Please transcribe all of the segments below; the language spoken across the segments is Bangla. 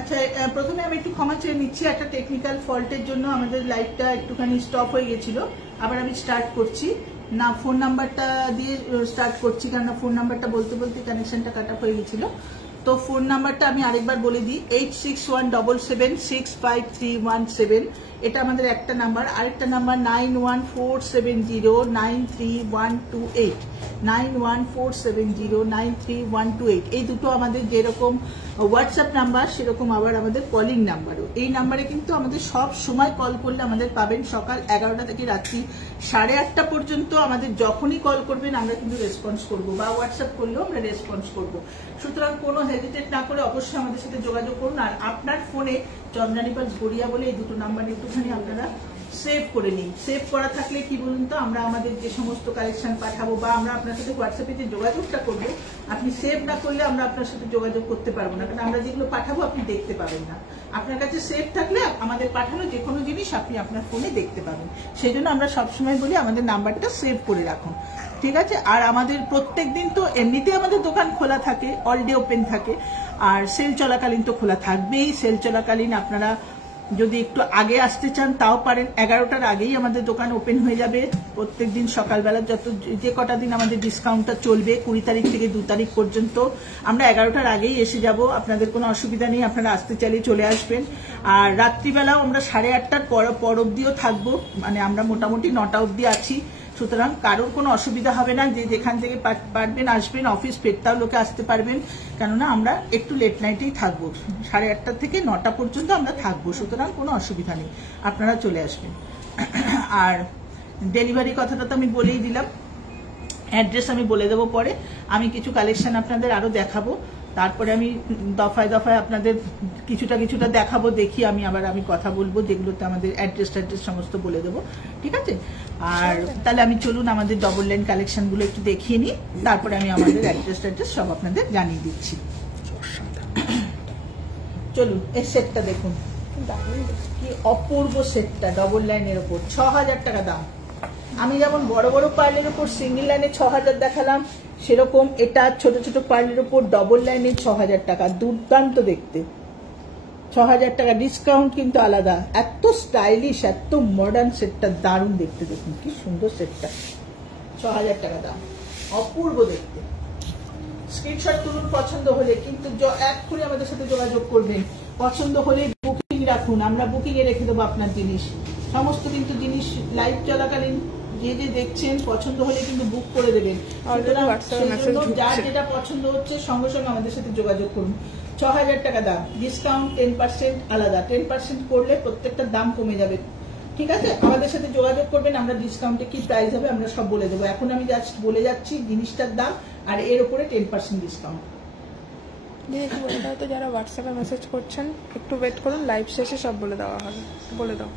আচ্ছা, প্রথমে আমি একটু ক্ষমা চেয়ে নিচ্ছি, একটা টেকনিক্যাল ফল্টের জন্য আমাদের লাইভটা একটুখানি স্টপ হয়ে গেছিল। আবার আমি স্টার্ট করছি না, ফোন নাম্বারটা দিয়ে স্টার্ট করছি, কারণ ফোন নাম্বারটা বলতে বলতে কানেকশনটা কাট অফ হয়ে গেছিল। তো ফোন নাম্বারটা আমি আরেকবার বলে দিই, 8617776531 এটা আমাদের একটা নাম্বার। আরেকটা নাম্বার 9147093128, 9147093128। এই দুটো আমাদের যেরকম হোয়াটসঅ্যাপ নাম্বার সেরকম আবার আমাদের কলিং নাম্বারও। এই নাম্বারে কিন্তু আমাদের সব সময় কল করলে আমাদের পাবেন। সকাল 11টা থেকে রাত্রি 8:30 পর্যন্ত আমাদের যখনই কল করবেন আমরা কিন্তু রেসপন্স করব, বা হোয়াটসঅ্যাপ করলেও আমরা রেসপন্স করব। সুতরাং কোনো হেজিটেট না করে অবশ্যই আমাদের সাথে যোগাযোগ করুন। আর আপনার ফোনে চন্দ্রানী পালস গড়িয়া বলে এই দুটো নাম্বার একটুখানি আপনারা সেভ করে নিন। সেভ করা থাকলে কি বলুন তো, আমরা আমাদের যে সমস্ত কালেকশন পাঠাবো বা আমরা আপনার সাথে হোয়াটসঅ্যাপে যে যোগাযোগটা করবো, আপনি সেভ না করলে আমরা আপনার সাথে যোগাযোগ করতে পারবো না, কারণ আমরা যেগুলো পাঠাবো আপনি দেখতে পাবেন না। আপনার কাছে সেভ থাকলে আমাদের পাঠানো যে কোনো জিনিস আপনি আপনার ফোনে দেখতে পাবেন। সেই জন্য আমরা সবসময় বলি আমাদের নাম্বারটা সেভ করে রাখুন, ঠিক আছে? আর আমাদের প্রত্যেক দিন তো এমনিতে আমাদের দোকান খোলা থাকে, অল ডে ওপেন থাকে, আর সেল চলাকালীন তো খোলা থাকবেই। সেল চলাকালীন আপনারা যদি একটু আগে আসতে চান তাও পারেন, 11টার আগেই আমাদের দোকান ওপেন হয়ে যাবে। প্রত্যেকদিন সকালবেলা যে কটা দিন আমাদের ডিসকাউন্টটা চলবে 20 তারিখ থেকে 2 তারিখ পর্যন্ত, আমরা 11টার আগেই এসে যাব। আপনাদের কোনো অসুবিধা নেই, আপনারা আসতে চাইলে চলে আসবেন। আর রাত্রিবেলাও আমরা 8:30টার পর অব্দিও থাকবো, মানে আমরা মোটামুটি 9টা অব্দি আছি। সুতরাং কারোর কোনো অসুবিধা হবে না, যে যেখান থেকে পারবেন আসবেন। অফিস ফেরতাও লোকে আসতে পারবেন, কেননা আমরা একটু লেট নাইটেই থাকবো, 8:30 থেকে 9টা পর্যন্ত আমরা থাকবো। সুতরাং কোনো অসুবিধা নেই, আপনারা চলে আসবেন। আর ডেলিভারি কথাটা তো আমি বলেই দিলাম, অ্যাড্রেস আমি বলে দেবো পরে। আমি কিছু কালেকশন আপনাদের আরো দেখাবো, তারপরে আমি দফায় দফায় আপনাদের কিছুটা দেখাবো। দেখি আমি কথা বলবো, যেগুলোতে আমাদের অ্যাড্রেস সমস্ত বলে দেবো, ঠিক আছে? আর তাহলে আমি চলুন আমাদের ডবল লাইন কালেকশনগুলো একটু দেখিয়ে নিই, তারপরে আমি আমাদের অ্যাড্রেস সব আপনাদের জানিয়ে দিচ্ছি। চলুন, এই সেটটা দেখুন, কি অপূর্ব সেটটা, ডবল লাইনের ওপর 6000 টাকা দাম। আমি যেমন বড় বড় পার্লের উপর সিঙ্গেল লাইনে 6000 দেখালাম, সেরকম এটা ছোট ছোট পার্লের উপর ডবল লাইনে 6000 টাকা। দুর্দান্ত দেখতে, 6000 টাকা ডিসকাউন্ট কিন্তু আলাদা। এত স্টাইলিশ, এত মডার্ন সেটটা, দারুণ দেখতে। দেখুন কি সুন্দর সেটটা, 6000 টাকা দাম, অপূর্ব দেখতে। স্ক্রিনশট তুলুন পছন্দ হলে, কিন্তু এক্ষুনি আমাদের সাথে যোগাযোগ করবেন। পছন্দ হলে বুকিং রাখুন, আমরা বুকিং এ রেখে দেবো আপনার জিনিস সমস্ত। কিন্তু জিনিস লাইভ চলাকালীন যে দেখছেন পছন্দ হলে কিন্তু বুক করে দেবেন। যার যেটা পছন্দ হচ্ছে সঙ্গে সঙ্গে আমাদের সাথে যোগাযোগ করুন। 6000 টাকা দাম, ডিসকাউন্ট 10% আলাদা। 10% করলে প্রত্যেকটা দাম কমে যাবে, ঠিক আছে? আমাদের সাথে যোগাযোগ করবেন, আমরা ডিসকাউন্টে কি প্রাইস হবে আমরা সব বলে দেবো। এখন আমি জাস্ট বলে যাচ্ছি জিনিসটার দাম, আর এর উপরে 10% ডিসকাউন্ট। বলে দাও তো, যারা হোয়াটসঅ্যাপে মেসেজ করছেন একটু ওয়েট করুন, লাইভ শেষে সব বলে দেওয়া হবে, বলে দাও।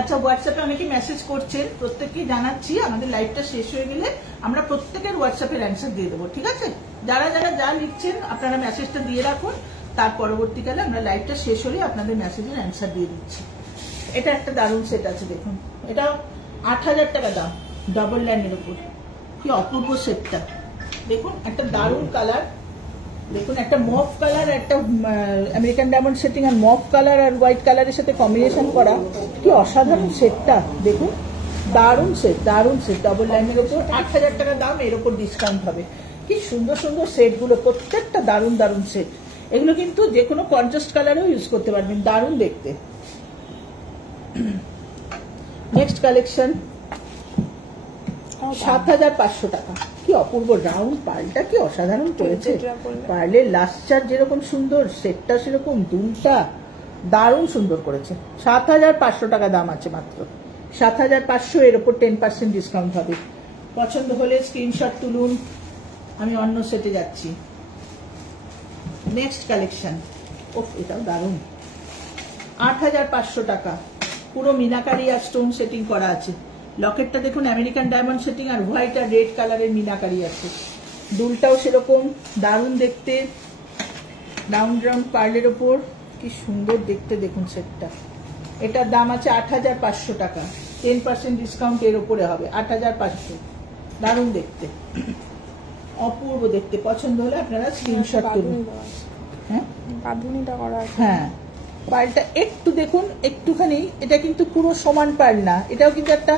আচ্ছা, হোয়াটসঅ্যাপে অনেকে মেসেজ করছেন, প্রত্যেককে জানাচ্ছি আমাদের লাইভটা শেষ হয়ে গেলে আমরা প্রত্যেকের হোয়াটসঅ্যাপের অ্যান্সার দিয়ে দেবো, ঠিক আছে? যারা যা লিখছেন আপনারা মেসেজটা দিয়ে রাখুন, তার পরবর্তীকালে আমরা লাইভটা শেষ হলে আপনাদের মেসেজের অ্যান্সার দিয়ে দিচ্ছি। এটা একটা দারুণ সেট আছে, দেখুন, এটা 8000 টাকা দাম, ডবল লাইনের উপর। কি অপূর্ব সেটটা দেখুন, একটা দারুণ কালার। দেখুন, একটা মফ কালার, একটা আমেরিকান ডায়মন্ড সেটিং, আর মফ কালার আর হোয়াইট কালারের সাথে কম্বিনেশন করা, কি অসাধারণ সেটটা। দেখুন, দারুণ সেট, দারুণ সেট, ডবল লাইনের উপর 8000 টাকা দাম, এর উপর ডিসকাউন্ট হবে। কি সুন্দর সুন্দর সেটগুলো, প্রত্যেকটা দারুণ দারুণ সেট। এগুলো কিন্তু যে কোনো কন্ট্রাস্ট কালারেও ইউজ করতে পারবেন, দারুণ দেখতে। নেক্সট কালেকশন 7500 টাকা। কি অপূর্ব রাউন্ড পার্লটা, কি অসাধারণ করেছে। পার্লের লাস্টার যেরকম সুন্দর, সেটটা সেরকম, দুলটা দারুণ সুন্দর করেছে। 7500 টাকা দাম আছে মাত্র, 7500। এর উপর 10% ডিসকাউন্ট হবে। পছন্দ হলে স্ক্রিনশট তুলুন, আমি অন্য সেটে যাচ্ছি। নেক্সট কালেকশন, ওফ, এটাও দারুণ, 8500 টাকা। পুরো মিনাকারি আর স্টোন সেটিং করা আছে। লকেটটা দেখুন, আমেরিকান ডায়মন্ড সেটিং আর হোয়াইট আর রেড কালারের মিনাকারি আছে। দুলটাও সেরকম দারুণ দেখতে, রাউন্ড রাউন্ড পার্লের ওপর, কি সুন্দর দেখতে। দেখুন সেটটা, এটার দাম আছে 8500 টাকা, 10% ডিসকাউন্ট এর উপরে হবে। 8500, দারুণ দেখতে, অপূর্ব দেখতে। পছন্দ হলে আপনারা স্ক্রিনশট তুলুন। হ্যাঁ বাঁধুনিটা করা আছে। হ্যাঁ, পার্লটা একটু দেখুন, একটুখানি, এটা কিন্তু পুরো সমান পার্ল না, এটাও কিন্তু একটা,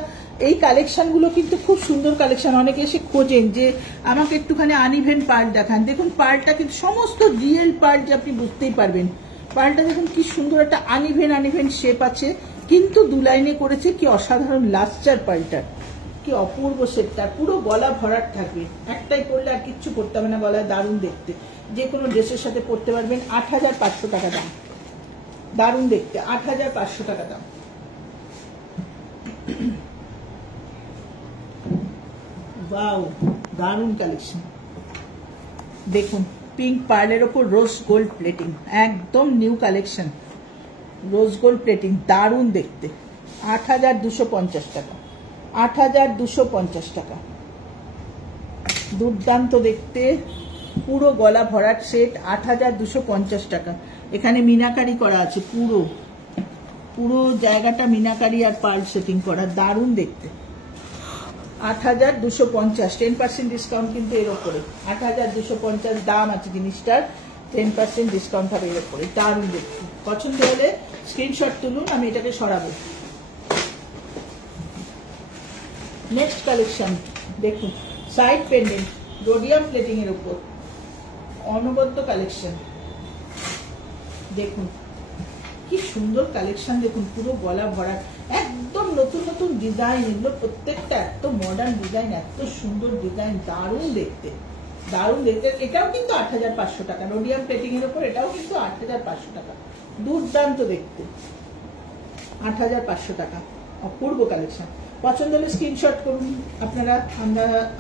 এই কালেকশনগুলো কিন্তু খুব সুন্দর কালেকশন। অনেকে এসে খোঁজেন যে আমাকে একটুখানি আনইভেন পার্ল দেখান। দেখুন পার্লটা কিন্তু সমস্ত রিয়েল পার্ল, যে আপনি বুঝতেই পারবেন। পার্লটা দেখুন কি সুন্দর একটা আনইভেন শেপ আছে, কিন্তু 2 লাইনে করেছে। কি অসাধারণ লাস্টার পার্লটার, কি অপূর্ব শেপটা, পুরো গলা ভরাট থাকবে। একটাই পরলে আর কিচ্ছু পরতে হবে না গলায়, দারুণ দেখতে। যে কোনো ড্রেসের সাথে পরতে পারবেন। 8,500 টাকা দাম, দারুণ দেখতে, 8,500 টাকা দাম। ওয়াও, দারুণ কালেকশন। দেখুন পিঙ্ক পার্লের ওপর রোজ গোল্ড প্লেটিং, একদম new collection. Rose gold plating, দারুণ দেখতে। 8,250 টাকা, 8,250 টাকা। দুর্দান্ত দেখতে, পুরো গলা ভরাট সেট, 8,250 টাকা। এখানে মিনাকারি করা আছে, পুরো পুরো জায়গাটা মিনাকারি আর পার্ল সেটিং করা, দারুণ দেখতে। 8,250, 10% ডিসকাউন্ট কিন্তু এর ওপরে। 8,250 দাম আছে জিনিসটার, 10% ডিসকাউন্ট হবে এর ওপরে, দারুণ দেখতে। পছন্দ হলে স্ক্রিনশট তুলুন, আমি এটাকে সরাবো। নেক্সট কালেকশন দেখুন, সাইড পেন্ডেন্ট রোডিয়াম প্লেটিং এর উপর, অনবদ্য কালেকশন। দেখুন কি সুন্দর কালেকশন, দেখুন পুরো গলা ভরা, একদম নতুন নতুন ডিজাইন। এগুলো প্রত্যেকটা এত মডার্ন ডিজাইন, এত সুন্দর ডিজাইন, দারুণ দেখতে, দারুণ দেখতে। এটাও কিন্তু 8,500 টাকা, রোডিয়াম প্লেটিং এর উপর, এটাও কিন্তু 8,500 টাকা। দুর্দান্ত দেখতে, 8,500 টাকা, অপূর্ব কালেকশন। পছন্দ হলে স্ক্রিনশট করুন আপনারা,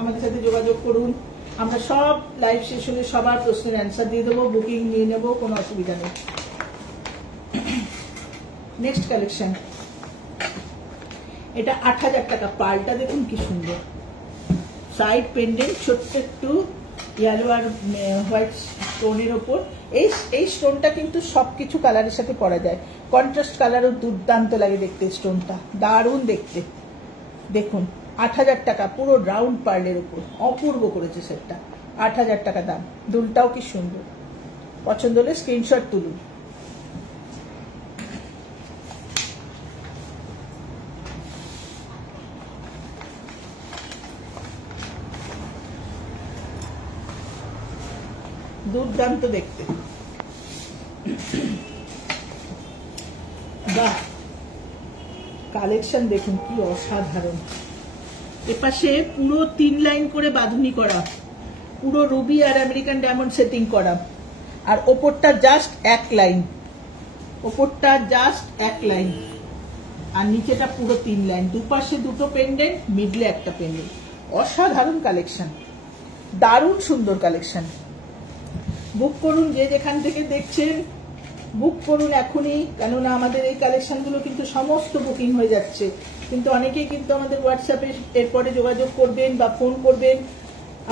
আমাদের সাথে যোগাযোগ করুন। আমরা সব লাইভ শেষ হলে সবার প্রশ্নের অ্যান্সার দিয়ে দেবো, বুকিং নিয়ে নেবো, কোনো অসুবিধা নেই। নেক্সট কালেকশন, এটা 8,000 টাকা। পার্লটা দেখুন কি সুন্দর, সাইড পেন্ডেন্ট, ছোট্ট একটু ইয়েলো আর হোয়াইট স্টোনের ওপর। এই স্টোনটা কিন্তু সবকিছু কালারের সাথে পরা যায়, কন্ট্রাস্ট কালারও দুর্দান্ত লাগে দেখতে, স্টোনটা দারুণ দেখতে। দেখুন 8,000 টাকা, পুরো রাউন্ড পার্লের উপর, অপূর্ব করেছে সেটটা, 8,000 টাকা দাম। দুলটাও কি সুন্দর, পছন্দ হলে স্ক্রিনশট তুলুন। দুর্দান্ত দেখতে, বাহ কালেকশন দেখুন কি অসাধারণ। এপাশে পুরো 3 লাইন করে বাঁধুনি করা, পুরো রুবি আর আমেরিকান ডায়মন্ড সেটিং করা, আর ওপরটা জাস্ট 1 লাইন, ওপরটা জাস্ট 1 লাইন, আর নিচেটা পুরো 3 লাইন, দুপাশে দুটো পেন্ডেন্ট, মিডলে একটা পেন্ডেন্ট। অসাধারণ কালেকশন, দারুণ সুন্দর কালেকশন। বুক করুন, যে যেখান থেকে দেখছেন বুক করুন এখনই, কেননা আমাদের এই কালেকশনগুলো কিন্তু সমস্ত বুকিং হয়ে যাচ্ছে। কিন্তু অনেকেই কিন্তু আমাদের হোয়াটসঅ্যাপে এরপরে যোগাযোগ করবেন বা ফোন করবেন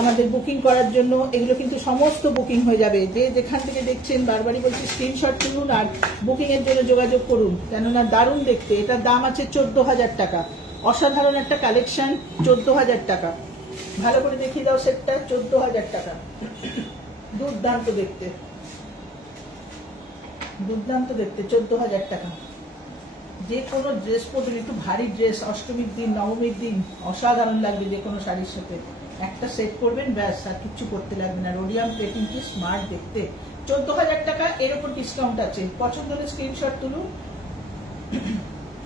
আমাদের বুকিং করার জন্য, এগুলো কিন্তু সমস্ত বুকিং হয়ে যাবে। যে যেখান থেকে দেখছেন বারবারই বলছি স্ক্রিনশট তুলুন আর বুকিং এর জন্য যোগাযোগ করুন, কেননা দারুণ দেখতে। এটার দাম আছে 14,000 টাকা, অসাধারণ একটা কালেকশন, 14,000 টাকা। ভালো করে দেখিয়ে দাও সেটটা, 14,000 টাকা, দুর্দান্ত দেখতে, দুর্দান্ত দেখতে, 14,000 টাকা। যে কোনো ড্রেস পরবেন, একটু ভারী ড্রেস, অষ্টমীর দিন, নবমীর দিন অসাধারণ লাগবে। যে কোনো শাড়ির সাথে একটা সেট করবেন, ব্যাস, আর কিচ্ছু করতে লাগবে না। রোডিয়াম প্লেটিং কি স্মার্ট দেখতে, 14,000 টাকা। এর উপর ডিসকাউন্ট আছে, পছন্দ হলে স্ক্রিনশট তুলুন,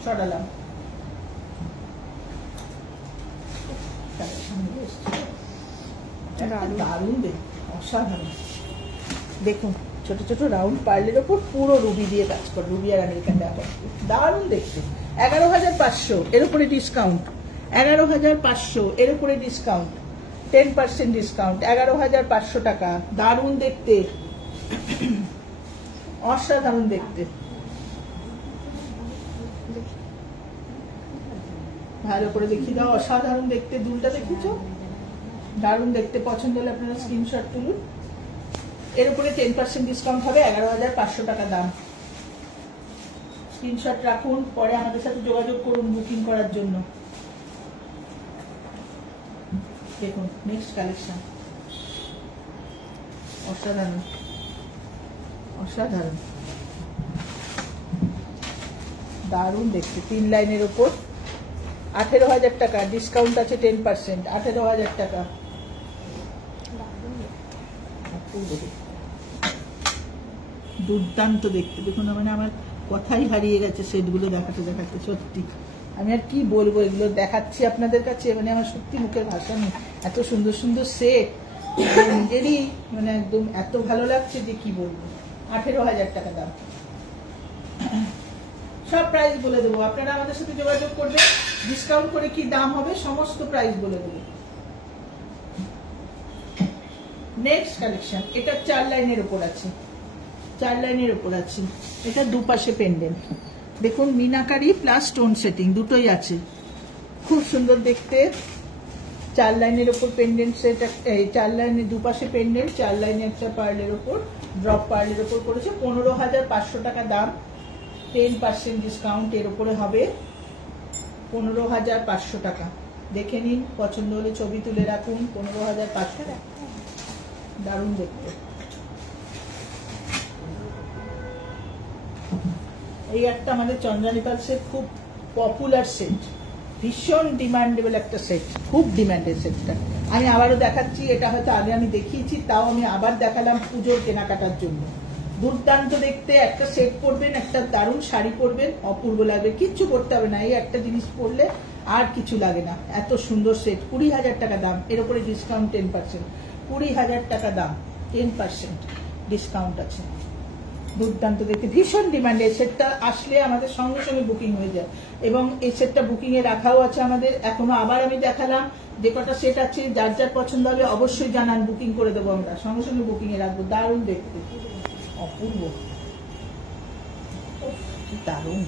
সরালাম। দারুণ দেখতে, অসাধারণ। দেখুন ছোট ছোট রাউন্ড পার্লের ওপর পুরো রুবি দিয়ে কাজ করে, রুবি আর আমেরিকান ডায়মন্ড, দারুণ দেখতে। 11,500, এর উপরে ডিসকাউন্ট, 11,500, এর উপরে ডিসকাউন্ট, 10% ডিসকাউন্ট, 11,500 টাকা। দারুণ দেখতে, অসাধারণ দেখতে। ভালো করে দেখিয়ে দাও, অসাধারণ দেখতে। দুলটা দেখিয়েছো, দারুণ দেখতে। পছন্দ হলে আপনারা স্ক্রিনশট তুলুন। এর উপরে 10% ডিসকাউন্ট হবে, 11,500 টাকা দাম। স্ক্রিনশট রাখুন, পরে আমাদের সাথে যোগাযোগ করুন বুকিং করার জন্য। দেখুন নেক্সট কালেকশন, অসাধারণ। অসাধারণ, দারুণ দেখতে। 3 লাইনের উপর 18,000 টাকা, ডিসকাউন্ট আছে 10%, 18,000 টাকা। দুর্দান্ত দেখতে, দেখুন মানে আমার কথাই হারিয়ে গেছে সেটগুলো দেখাতে দেখাতে। সত্যি আমি আর কি বলবো, এগুলো দেখাচ্ছি আপনাদের কাছে, মানে আমার সত্যি মুখের ভাষা নেই। এত সুন্দর সুন্দর সেট, নিজেরই মানে একদম এত ভালো লাগছে যে কি বলবো। 18,000 টাকা দাম। সব প্রাইস বলে দেবো, আপনারা আমাদের সাথে যোগাযোগ করবেন, ডিসকাউন্ট করে কি দাম হবে সমস্ত প্রাইস বলে দেবো। নেক্সট কালেকশন, এটা 4 লাইনের উপর আছে, 4 লাইনের উপর আছে। এটা দুপাশে পেন্ডেন্ট, দেখুন মিনাকারি প্লাস স্টোন সেটিং দুটোই আছে, খুব সুন্দর দেখতে। 4 লাইনের উপর পেন্ডেন্ট সেট, 4 লাইনের দুপাশে পেন্ডেন্ট, 4 লাইনে একটা পার্লের উপর ড্রপ পার্লের উপর পড়েছে। 15,500 টাকা দাম, 10% ডিসকাউন্ট এর উপরে হবে। 15,500 টাকা। দেখে নিন, পছন্দ হলে ছবি তুলে রাখুন। 15,500 টাকা, দারুণ দেখতে। এই একটা আমাদের চন্দ্রানী পালসের খুব পপুলার সেট, ভীষণ ডিমান্ডেবল একটা সেট, খুব ডিমান্ডের সেটটা। আমি আবারও দেখাচ্ছি, এটা হয়তো আগে আমি দেখিয়েছি, তাও আমি আবার দেখালাম পুজোর কেনাকাটার জন্য। দুর্দান্ত দেখতে, একটা সেট পরবেন, একটা দারুণ শাড়ি পরবেন, অপূর্ব লাগবে, কিচ্ছু করতে হবে না, এই একটা জিনিস পরলে আর কিছু লাগে না। এত সুন্দর সেট, 20,000 টাকা দাম, এর উপরে ডিসকাউন্ট 10%। 20,000 টাকা দাম, 10% ডিসকাউন্ট আছে। দুর্দান্ত দেখতে, ভীষণ ডিমান্ড। এই সেটটা আসলে আমাদের সঙ্গে সঙ্গে বুকিং হয়ে যায়, এবং এই সেটটা বুকিং এ রাখাও আছে আমাদের এখনো। আবার আমি দেখালাম, যে কটা সেট আছে যার যার পছন্দ হবে অবশ্যই জানান, বুকিং করে দেবো আমরা, সঙ্গে সঙ্গে বুকিং এ রাখবো। দারুণ দেখতে, অপূর্ব, দারুণ।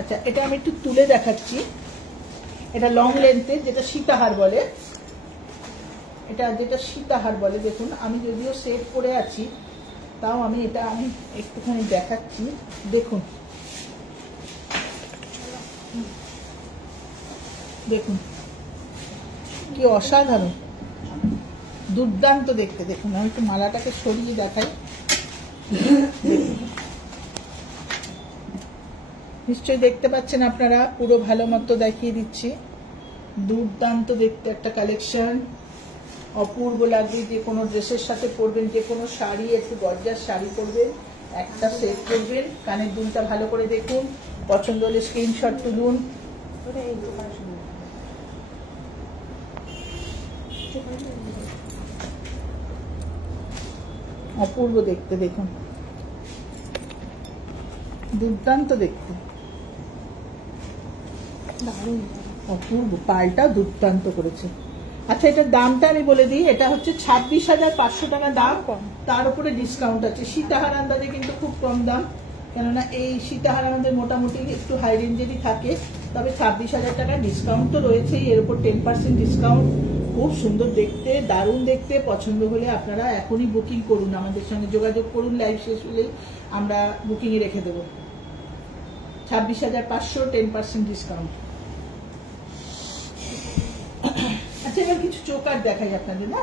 আচ্ছা, এটা আমি একটু তুলে দেখাচ্ছি। এটা লং লেন্থের, যেটা সীতাহার বলে, এটা যেটা সীতাহার বলে। দেখুন আমি যদিও সেট পরে আছি, তাও আমি এটা আমি একটুখানি দেখাচ্ছি। দেখুন দেখুন কি অসাধারণ, দুর্দান্ত দেখতে। দেখুন আমি একটু মালাটাকে সরিয়ে দেখাই, নিশ্চয়ই দেখতে পাচ্ছেন আপনারা, পুরো ভালো মতো দেখিয়ে দিচ্ছি। দুর্দান্ত দেখতে একটা কালেকশন, অপূর্ব লাগবে। যে কোনো ড্রেসের সাথে পরবেন, যে কোনো শাড়ি, একটু গর্জাস শাড়ি পরবেন, একটা সেট করবেন। কানের দুলটা ভালো করে দেখুন, পছন্দ হলে স্ক্রিনশট তুলুন। অপূর্ব দেখতে, দেখুন দুর্দান্ত দেখতে, অপূর্ব। পালটা দুর্দান্ত করেছে। আচ্ছা, এটার দামটা আমি বলে দিই, এটা হচ্ছে 26,500 টাকা দাম, তার উপরে ডিসকাউন্ট আছে। সীতাহার আন্দাজে কিন্তু খুব কম দাম, কেননা এই সীতাহার আমাদের মোটামুটি একটু হাই রেঞ্জেরই থাকে, তবে 26,000 টাকা ডিসকাউন্ট তো রয়েছেই, এর উপর 10% ডিসকাউন্ট। খুব সুন্দর দেখতে, দারুণ দেখতে। পছন্দ হলে আপনারা এখনই বুকিং করুন, আমাদের সঙ্গে যোগাযোগ করুন, লাইভ শেষ হলেই আমরা বুকিংয়ে রেখে দেবো। 26,500, 10% ডিসকাউন্ট। আচ্ছা, এবার কিছু চোকার দেখাই আপনাদের, না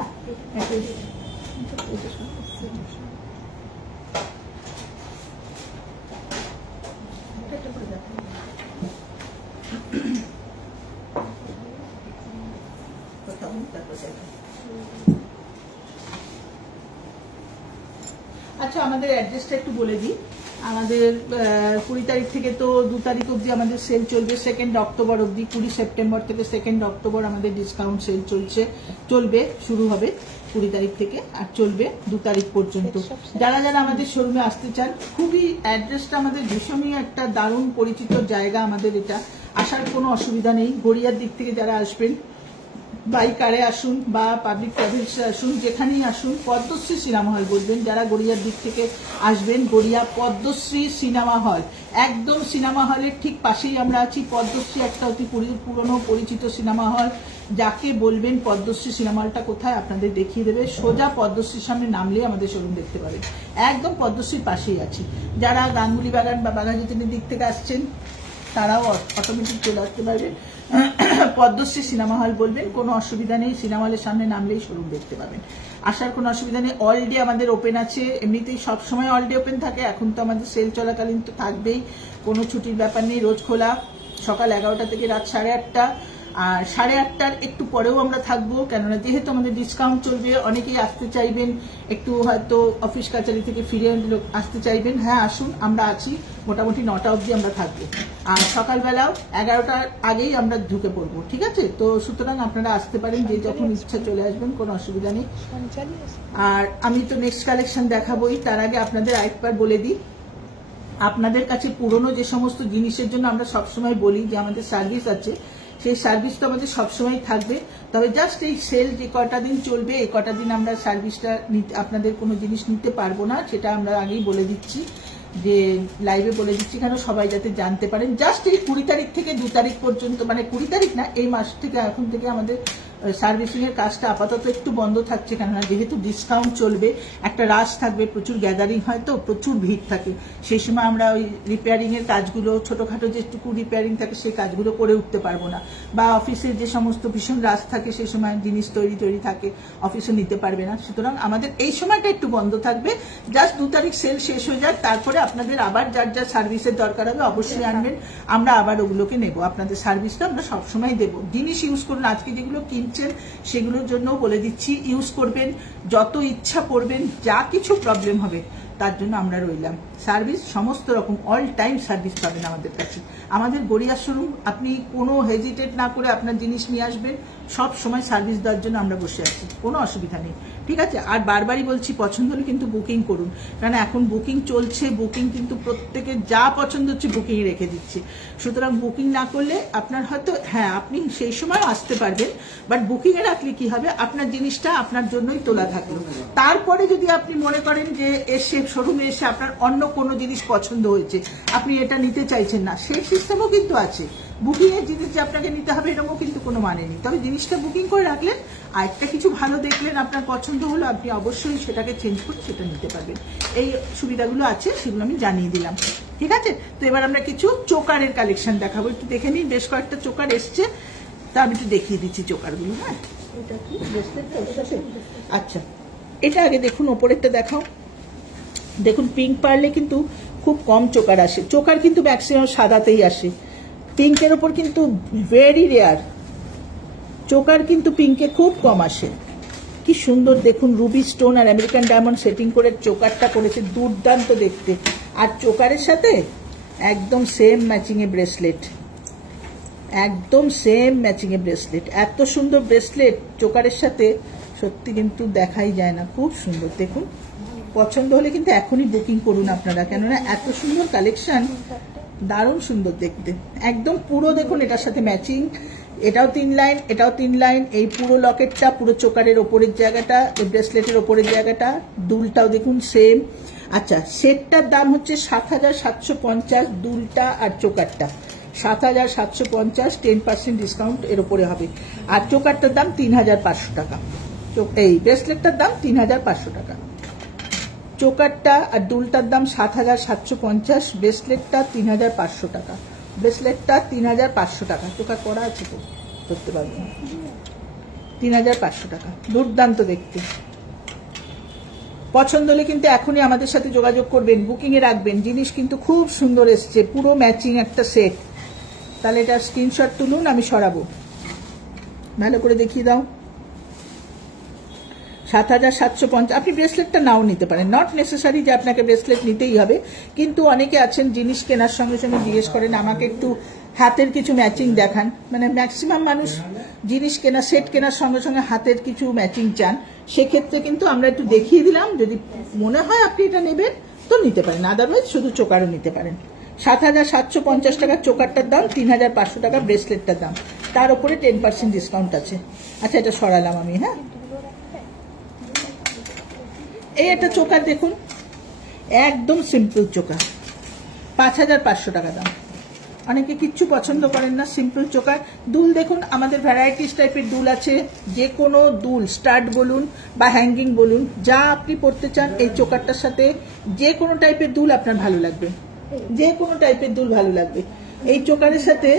আচ্ছা, আমাদের অ্যাড্রেসটা একটু বলে দিই। আমাদের 20 তারিখ থেকে তো 2 তারিখ অবধি আমাদের সেল চলবে, 2 অক্টোবর অবধি। 20 সেপ্টেম্বর থেকে 2 অক্টোবর আমাদের ডিসকাউন্ট সেল চলবে, শুরু হবে 20 তারিখ থেকে আর চলবে 2 তারিখ পর্যন্ত। যারা যারা আমাদের শোরুমে আসতে চান, খুবই অ্যাড্রেসটা আমাদের ভীষণই একটা দারুণ পরিচিত জায়গা আমাদের, এটা আসার কোনো অসুবিধা নেই। গড়িয়ার দিক থেকে যারা আসবেন, বাই কারে আসুন বা পাবলিক ট্রাভেলসে আসুন, যেখানেই আসুন, পদ্মশ্রী সিনেমা হল বলবেন। যারা গড়িয়ার দিক থেকে আসবেন, গড়িয়া পদ্মশ্রী সিনেমা হল, একদম সিনেমা হলের ঠিক পাশেই আমরা আছি। পদ্মশ্রী একটা অতি পুরনো পরিচিত সিনেমা হল, যাকে বলবেন পদ্মশ্রী সিনেমা হলটা কোথায় আপনাদের দেখিয়ে দেবে। সোজা পদ্মশ্রীর সামনে নামলে আমাদের শোরুম দেখতে পাবেন, একদম পদ্মশ্রীর পাশেই আছি। যারা গাঙ্গুলি বাগান বা বাঘাযতীনের দিক থেকে আসছেন, তারাও অটোমেটিক চলে আসতে পারবেন। পদ্মশ্রী সিনেমা হল বলবেন, কোনো অসুবিধা নেই, সিনেমা হলের সামনে নামলেই শোরুম দেখতে পাবেন। আসার কোনো অসুবিধা নেই। অল ডে আমাদের ওপেন আছে, এমনিতেই সবসময় অল ডে ওপেন থাকে, এখন তো আমাদের সেল চলাকালীন তো থাকবেই, কোনো ছুটির ব্যাপার নেই, রোজ খোলা, সকাল 11টা থেকে রাত 8:30। আর 8:30টার একটু পরেও আমরা থাকবো, কেননা যেহেতু আমাদের ডিসকাউন্ট চলবে, অনেকেই আসতে চাইবেন, একটু হয়তো অফিস কাছারি থেকে ফিরে আসতে চাইবেন। হ্যাঁ আসুন, আমরা আছি, মোটামুটি 9টা অবধি আমরা থাকবো, আর সকালবেলাও 11টার আগেই আমরা ঢুকে পড়বো, ঠিক আছে? তো সুতরাং আপনারা আসতে পারেন, যে যখন ইচ্ছা চলে আসবেন, কোনো অসুবিধা নেই। আর আমি তো নেক্সট কালেকশন দেখাবোই, তার আগে আপনাদের আরেকবার বলে দিই, আপনাদের কাছে পুরনো যে সমস্ত জিনিসের জন্য আমরা সবসময় বলি যে আমাদের সার্ভিস আছে, সেই সার্ভিস তো আমাদের সবসময় থাকবে, তবে জাস্ট এই সেল যে কটা দিন চলবে, এই কটা দিন আমরা সার্ভিসটা আপনাদের কোনো জিনিস নিতে পারবো না, সেটা আমরা আগেই বলে দিচ্ছি, যে লাইভে বলে দিচ্ছি, কেন সবাই যাতে জানতে পারেন। জাস্ট এই 20 তারিখ থেকে 2 তারিখ পর্যন্ত, মানে 20 তারিখ না, এই মাস থেকে, এখন থেকে আমাদের সার্ভিসিং এর কাজটা আপাতত একটু বন্ধ থাকছে, কেননা যেহেতু ডিসকাউন্ট চলবে, একটা রাশ থাকবে, প্রচুর গ্যাদারিং হয়, তো প্রচুর ভিড় থাকে, সেই সময় আমরা ওই রিপেয়ারিং এর কাজগুলো, ছোটখাটো যেটুকু রিপেয়ারিং থাকে সেই কাজগুলো করে উঠতে পারবো না, বা অফিসের যে সমস্ত ভীষণ রাশ থাকে, সেই সময় জিনিস তৈরি থাকে, অফিসে নিতে পারবে না, সুতরাং আমাদের এই সময়টা একটু বন্ধ থাকবে। জাস্ট 2 তারিখ সেল শেষ হয়ে যাক, তারপরে আপনাদের আবার যার যার সার্ভিসের দরকার হবে অবশ্যই আনবেন, আমরা আবার ওগুলোকে নেব, আপনাদের সার্ভিসটা আমরা সবসময় দেবো। জিনিস ইউজ করুন, আজকে যেগুলো কিনছেন সেগুলোর জন্য বলে দিচ্ছি, ইউজ করবেন, যত ইচ্ছা করবেন, যা কিছু প্রবলেম হবে তার জন্য আমরা রইলাম। সার্ভিস সমস্ত রকম অল টাইম সার্ভিস পাবেন আমাদের কাছে। আমাদের গড়িয়া শোরুম, আপনি কোনো হেজিটেট না করে আপনার জিনিস নিয়ে আসবেন, সব সময় সার্ভিস দেওয়ার জন্য আমরা বসে আছি, কোনো অসুবিধা নেই, ঠিক আছে? আর বারবারই বলছি, পছন্দ হলে কিন্তু বুকিং করুন, কারণ এখন বুকিং চলছে, বুকিং কিন্তু প্রত্যেকে যা পছন্দ হচ্ছে বুকিং রেখে দিচ্ছে, সুতরাং বুকিং না করলে আপনার হয়তো, হ্যাঁ আপনি সেই সময় আসতে পারবেন, বাট বুকিং এ রাখলে কি হবে, আপনার জিনিসটা আপনার জন্যই তোলা থাকলো, তারপরে যদি আপনি মনে করেন যে এসে শোরুমে এসে আপনার অন্য কোনো জিনিস পছন্দ হয়েছে, আপনি এটা নিতে চাইছেন না, সেই সিস্টেমও কিন্তু আছে। বুকিং এর জিনিস যে আপনাকে নিতে হবে এরকমও কিন্তু কোনো মানে নেই, তবে জিনিসটা বুকিং করে রাখলেন, আর একটা কিছু ভালো দেখলেন, আপনার পছন্দ হলো, আপনি অবশ্যই সেটাকে চেঞ্জ করে সেটা নিতে পারবেন। এই সুবিধাগুলো আছে, সেগুলো আমি জানিয়ে দিলাম, ঠিক আছে? তো এবার আমরা কিছু চোকারের কালেকশন দেখাবো, একটু দেখে নিন, বেশ কয়েকটা চোকার এসছে, তা আমি একটু দেখিয়ে দিচ্ছি চোকারগুলো। হ্যাঁ, এটা কি আচ্ছা, এটা আগে দেখুন, ওপরেরটা দেখাও। দেখুন, পিঙ্ক পারলে কিন্তু খুব কম চোকার আসে, চোকার কিন্তু ম্যাক্সিমাম সাদাতেই আসে, পিঙ্কের ওপর কিন্তু ভেরি রেয়ার, চোকার কিন্তু পিঙ্কে খুব কম আসে। কি সুন্দর দেখুন, রুবি স্টোন আর আমেরিকান ডায়মন্ড সেটিং করে চোকারটা করেছে, দুর্দান্ত দেখতে, আর চোকারের সাথে একদম সেম ম্যাচিং এ ব্রেসলেট, একদম সেম ম্যাচিং এ ব্রেসলেট, এত সুন্দর ব্রেসলেট চোকারের সাথে সত্যি কিন্তু দেখাই যায় না, খুব সুন্দর। দেখুন, পছন্দ হলে কিন্তু এখনই বুকিং করুন আপনারা, কেননা এত সুন্দর কালেকশন, দারুণ সুন্দর দেখতে, একদম পুরো দেখুন এটার সাথে ম্যাচিং, এটাও 3 লাইন, এটাও 3 লাইন, এই পুরো লকেটটা, পুরো চোকারের ওপরের জায়গাটা, এই ব্রেসলেটের ওপরের জায়গাটা, দুলটাও দেখুন সেম। আচ্ছা, সেটটার দাম হচ্ছে 7,750, দুলটা আর চোকারটা 7,750, 10% ডিসকাউন্ট এর উপরে হবে, আর চোকারটার দাম 3,500 টাকা, এই ব্রেসলেটটার দাম 3,500 টাকা, চোকারটা আর দুলটার দাম 7,750, ব্রেসলেটটা 3,500 টাকা, ব্রেসলেটটা 3,500 টাকা, চোকার করা আছে তো ধরতে পারবো না, 3,500 টাকা, দুর্দান্ত দেখতে। পছন্দ হলে কিন্তু এখনই আমাদের সাথে যোগাযোগ করবেন, বুকিং এ রাখবেন, জিনিস কিন্তু খুব সুন্দর এসছে, পুরো ম্যাচিং একটা সেট। তাহলে এটা স্ক্রিনশট তুলুন, আমি সরাবো, ভালো করে দেখিয়ে দাও। 7,750, আপনি ব্রেসলেটটা নাও নিতে পারেন, নট নেসেসারি যে আপনাকে ব্রেসলেট নিতেই হবে, কিন্তু অনেকে আছেন জিনিস কেনার সঙ্গে সঙ্গে জিজ্ঞেস করেন আমাকে একটু হাতের কিছু ম্যাচিং দেখান, মানে ম্যাক্সিমাম মানুষ জিনিস কেনা, সেট কেনার সঙ্গে সঙ্গে হাতের কিছু ম্যাচিং চান, সেক্ষেত্রে কিন্তু আমরা একটু দেখিয়ে দিলাম, যদি মনে হয় আপনি এটা নেবেন তো নিতে পারেন, আদারওয়াইজ শুধু চোকারও নিতে পারেন। 7,750 টাকা চোকারটার দাম, 3,500 টাকা ব্রেসলেটটার দাম, তার উপরে 10% ডিসকাউন্ট আছে। আচ্ছা, এটা সরালাম আমি। হ্যাঁ, এই একটা চোকার দেখুন, একদম সিম্পল চোকার, 5,500 টাকা দাম। অনেকে কিচ্ছু পছন্দ করেন না, সিম্পল চোকার। দুল দেখুন, আমাদের ভ্যারাইটিস টাইপের দুল আছে, যে কোনো দুল, স্টাড বলুন বা হ্যাঙ্গিং বলুন, যা আপনি পরতে চান এই চোকারটার সাথে যে কোনো টাইপের দুল আপনার ভালো লাগবে, যে কোনো টাইপের দুল ভালো লাগবে। এই চোকারের সাথে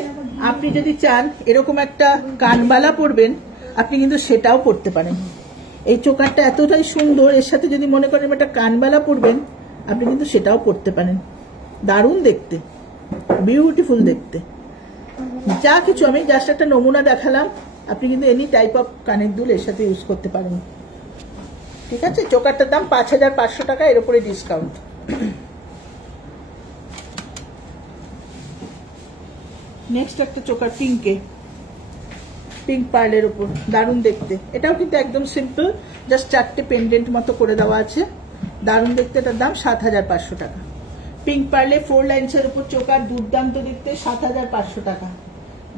আপনি যদি চান এরকম একটা কানবালা পরবেন, আপনি কিন্তু সেটাও পরতে পারেন, এই চোকারটা এতটাই সুন্দর, এর সাথে যদি মনে করেন একটা কানবালা পরবেন আপনি কিন্তু সেটাও পরতে পারেন। দারুণ দেখতে, বিউটিফুল দেখতে। যা কিছু আমি জাস্ট একটা নমুনা দেখালাম, আপনি কিন্তু এনি টাইপ অফ কানের দুল এর সাথে ইউজ করতে পারেন। ঠিক আছে, চোকারটার দাম 5500 টাকা, এর উপরে ডিসকাউন্ট। নেক্সট একটা চোকার পিঙ্কে, পিঙ্ক পার্লের উপর, দারুণ দেখতে। এটাও কিন্তু একদম সিম্পল, জাস্ট 4টে পেন্ডেন্ট মতো করে দেওয়া আছে, দারুণ দেখতে। এটার দাম 7500 টাকা। পিঙ্ক পার্লে 4 লাইন্সের উপর চোকার, দুর্দান্ত দেখতে, 7500 টাকা।